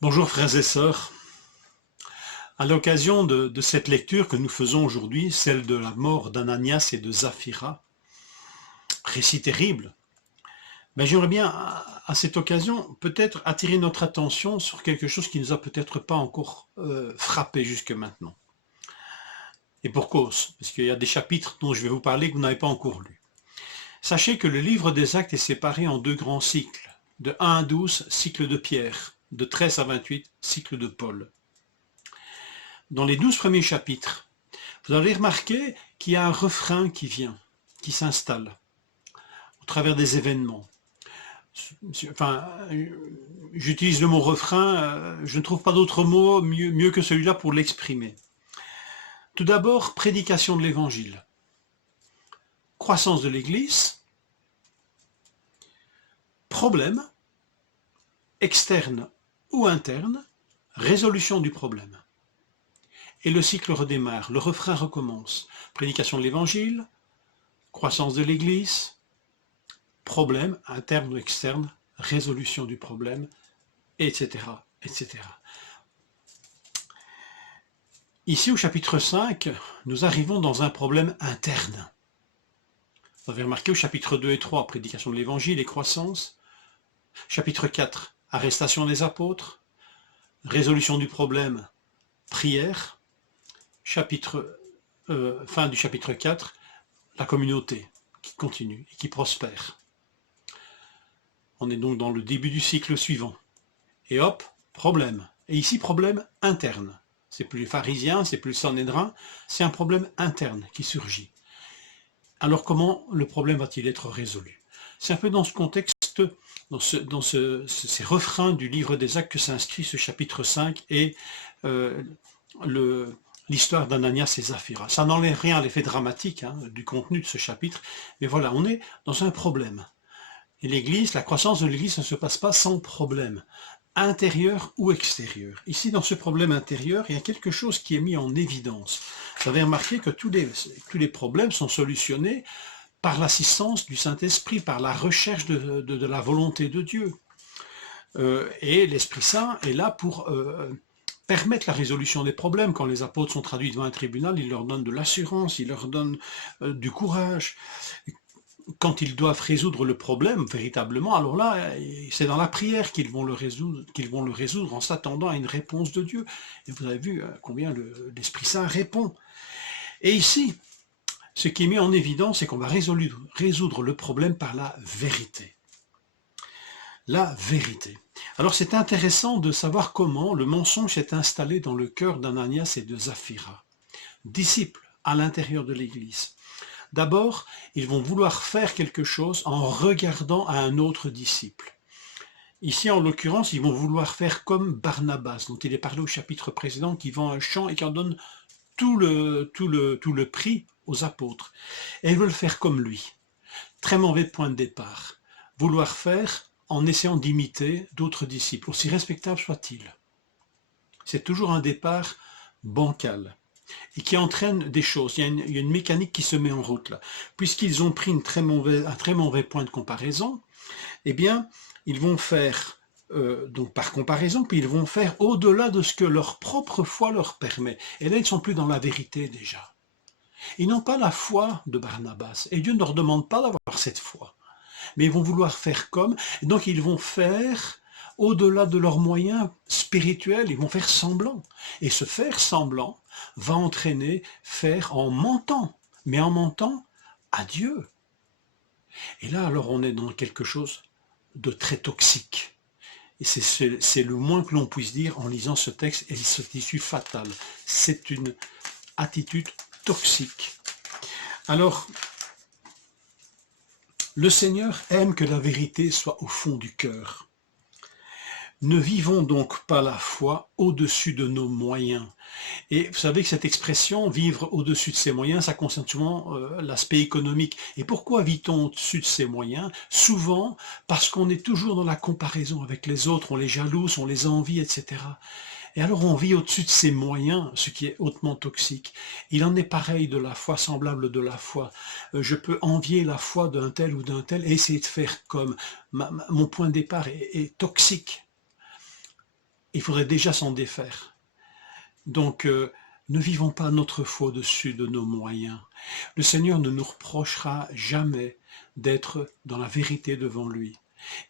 Bonjour frères et sœurs. À l'occasion de cette lecture que nous faisons aujourd'hui, celle de la mort d'Ananias et de Saphira, récit terrible, j'aimerais bien à cette occasion peut-être attirer notre attention sur quelque chose qui ne nous a peut-être pas encore frappé jusque maintenant. Et pour cause, parce qu'il y a des chapitres dont je vais vous parler que vous n'avez pas encore lus. Sachez que le livre des Actes est séparé en deux grands cycles, de 1 à 12, cycle de Pierre, de 13 à 28, cycle de Paul. Dans les 12 premiers chapitres, vous avez remarqué qu'il y a un refrain qui vient, qui s'installe au travers des événements. Enfin, j'utilise le mot refrain, je ne trouve pas d'autre mot mieux que celui-là pour l'exprimer. Tout d'abord, prédication de l'évangile, croissance de l'Église, problème, externe ou interne, résolution du problème. Et le cycle redémarre, le refrain recommence. Prédication de l'évangile, croissance de l'Église, problème, interne ou externe, résolution du problème, etc., etc. Ici, au chapitre 5, nous arrivons dans un problème interne. Vous avez remarqué au chapitre 2 et 3, prédication de l'évangile et croissance. Chapitre 4, arrestation des apôtres. Résolution du problème, prière. Fin du chapitre 4, la communauté qui continue et qui prospère. On est donc dans le début du cycle suivant. Et hop, problème. Et ici, problème interne. C'est plus les pharisiens, c'est plus le Sanhédrin, c'est un problème interne qui surgit. Alors comment le problème va-t-il être résolu? C'est un peu dans ce contexte, dans ces refrains du livre des Actes que s'inscrit ce chapitre 5 et l'histoire d'Ananias et Saphira. Ça n'enlève rien à l'effet dramatique du contenu de ce chapitre, mais voilà, on est dans un problème. Et l'Église, la croissance de l'Église ne se passe pas sans problème, intérieur ou extérieur. Ici, dans ce problème intérieur, il y a quelque chose qui est mis en évidence. Vous avez remarqué que tous les problèmes sont solutionnés par l'assistance du Saint-Esprit, par la recherche de la volonté de Dieu. Et l'Esprit Saint est là pour permettre la résolution des problèmes. Quand les apôtres sont traduits devant un tribunal, il leur donne de l'assurance, il leur donne du courage. Quand ils doivent résoudre le problème véritablement, alors là, c'est dans la prière qu'ils vont le résoudre en s'attendant à une réponse de Dieu. Et vous avez vu combien l'Esprit Saint répond. Et ici, ce qui est mis en évidence, c'est qu'on va résoudre le problème par la vérité. La vérité. Alors c'est intéressant de savoir comment le mensonge s'est installé dans le cœur d'Ananias et de Saphira, disciples à l'intérieur de l'Église. D'abord, ils vont vouloir faire quelque chose en regardant à un autre disciple. Ici, en l'occurrence, ils vont vouloir faire comme Barnabas, dont il est parlé au chapitre précédent, qui vend un champ et qui en donne tout le prix aux apôtres. Et ils veulent faire comme lui. Très mauvais point de départ. Vouloir faire en essayant d'imiter d'autres disciples, aussi respectables soient-ils. C'est toujours un départ bancal et qui entraîne des choses. Il y a une mécanique qui se met en route là. Puisqu'ils ont pris un très mauvais point de comparaison, eh bien, ils vont faire, donc par comparaison, puis ils vont faire au-delà de ce que leur propre foi leur permet. Et là, ils ne sont plus dans la vérité déjà. Ils n'ont pas la foi de Barnabas, et Dieu ne leur demande pas d'avoir cette foi. Mais ils vont vouloir faire comme, et donc ils vont faire au-delà de leurs moyens spirituels, ils vont faire semblant. Et ce faire semblant va entraîner faire en mentant, mais en mentant à Dieu. Et là, alors, on est dans quelque chose de très toxique. Et c'est le moins que l'on puisse dire en lisant ce texte, et cette issue fatale. C'est une attitude toxique. Alors, le Seigneur aime que la vérité soit au fond du cœur. Ne vivons donc pas la foi au-dessus de nos moyens. Et vous savez que cette expression, vivre au-dessus de ses moyens, ça concerne souvent l'aspect économique. Et pourquoi vit-on au-dessus de ses moyens? Souvent parce qu'on est toujours dans la comparaison avec les autres, on les jalouse, on les envie, etc. Et alors on vit au-dessus de ses moyens, ce qui est hautement toxique. Il en est pareil de la foi, semblable de la foi. Je peux envier la foi d'un tel ou d'un tel et essayer de faire comme. Mon point de départ est toxique. il faudrait déjà s'en défaire. Donc, ne vivons pas notre foi au-dessus de nos moyens. Le Seigneur ne nous reprochera jamais d'être dans la vérité devant lui.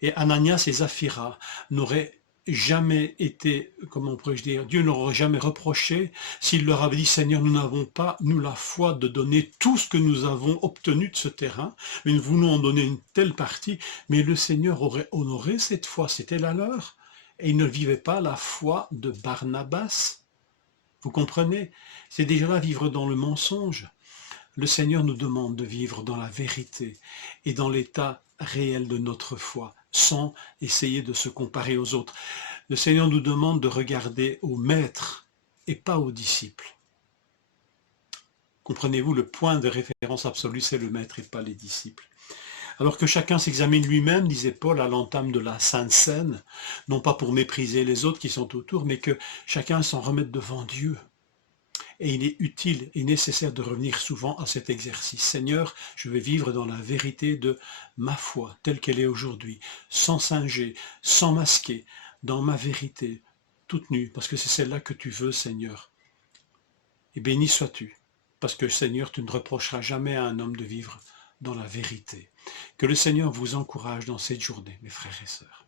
Et Ananias et Saphira n'auraient jamais été, comment pourrais-je dire, Dieu n'aurait jamais reproché s'il leur avait dit, Seigneur, nous n'avons pas, nous, la foi de donner tout ce que nous avons obtenu de ce terrain, mais nous voulons en donner une telle partie, mais le Seigneur aurait honoré cette foi, c'était la leur, et ils ne vivaient pas la foi de Barnabas. Vous comprenez? C'est déjà là vivre dans le mensonge. Le Seigneur nous demande de vivre dans la vérité et dans l'état réel de notre foi, sans essayer de se comparer aux autres. Le Seigneur nous demande de regarder au Maître et pas aux disciples. Comprenez-vous, le point de référence absolu, c'est le Maître et pas les disciples. Alors que chacun s'examine lui-même, disait Paul à l'entame de la Sainte Seine, non pas pour mépriser les autres qui sont autour, mais que chacun s'en remette devant Dieu. Et il est utile et nécessaire de revenir souvent à cet exercice. Seigneur, je vais vivre dans la vérité de ma foi, telle qu'elle est aujourd'hui, sans singer, sans masquer, dans ma vérité, toute nue, parce que c'est celle-là que tu veux, Seigneur. Et béni sois-tu, parce que, Seigneur, tu ne reprocheras jamais à un homme de vivre dans la vérité. Que le Seigneur vous encourage dans cette journée, mes frères et sœurs.